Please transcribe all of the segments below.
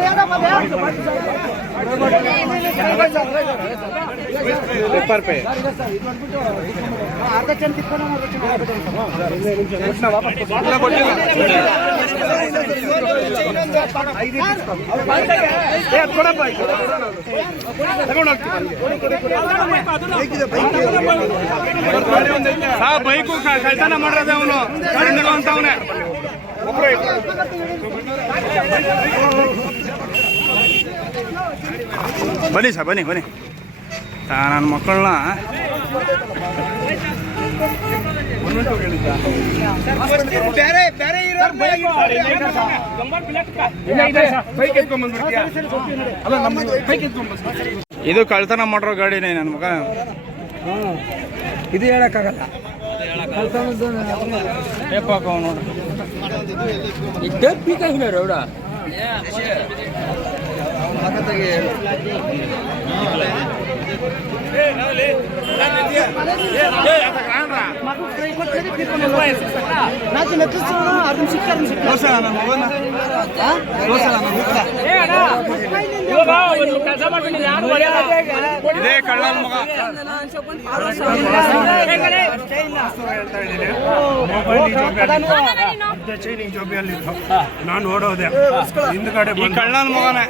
ಅರ್ಧ ಬೈಕು ಕಳ್ತನ ಮಾಡ್ರದ ಅವನು ಅಂತ ಅವನೇ ಬನ್ನಿ ಸರ್ ಬನ್ನಿ ಬನ್ನಿ. ನನ್ನ ಮಕ್ಕಳನ್ನ ಬೇರೆ ಬೇರೆ ಇದು ಕಳ್ತನ ಮಾಡಿರೋ ಗಾಡಿನೇ ನನ್ನ ಮಗ. ಇದು ಹೇಳಕ್ಕಾಗಲ್ಲ. ಟೇಪ್ ಹಾಕೋ ನೋಡು ನಾಲ್ಕು ನೆಕ್ಲೆಸ್ ಅರ್ಧ ಸಿಕ್ಕ ಅರ್ಧ ಕಳ್ಳ ಮಗ ನಾನು ಓಡೋದೆ. ಹಿಂದ್ಗಡೆ ಈ ಕಳ್ಳನ ಮಗನೇ.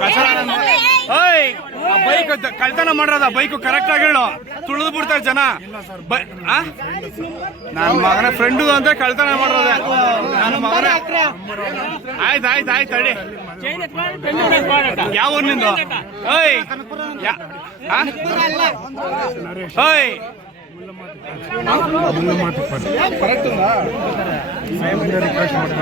ಕಸರ ನನ್. ಓಯ್ ಆ ಬೈಕ್ ಕಳ್ತನ ಮಾಡ್ರದ ಬೈಕ್ ಕರೆಕ್ಟ್ ಆಗಿ ಹೇಳು. ತುಳಿದು ಬಿಡ್ತಾರೆ ಜನ. ಬೈ- ಆ? ನನ್ನ ಮಗನ ಫ್ರೆಂಡು ಅಂತ ಕಳ್ತನ ಮಾಡ್ರದೆ. ನನ್ನ ಮಗನ. ಆಯ್ತು ಆಯ್ತು ಆಯ್ತು ತಡಿ. ಯಾವ ಊರ್ನಿಂದ? ಓಯ್ ಯಾ- ಆ? ಕರೆಕ್ಟ್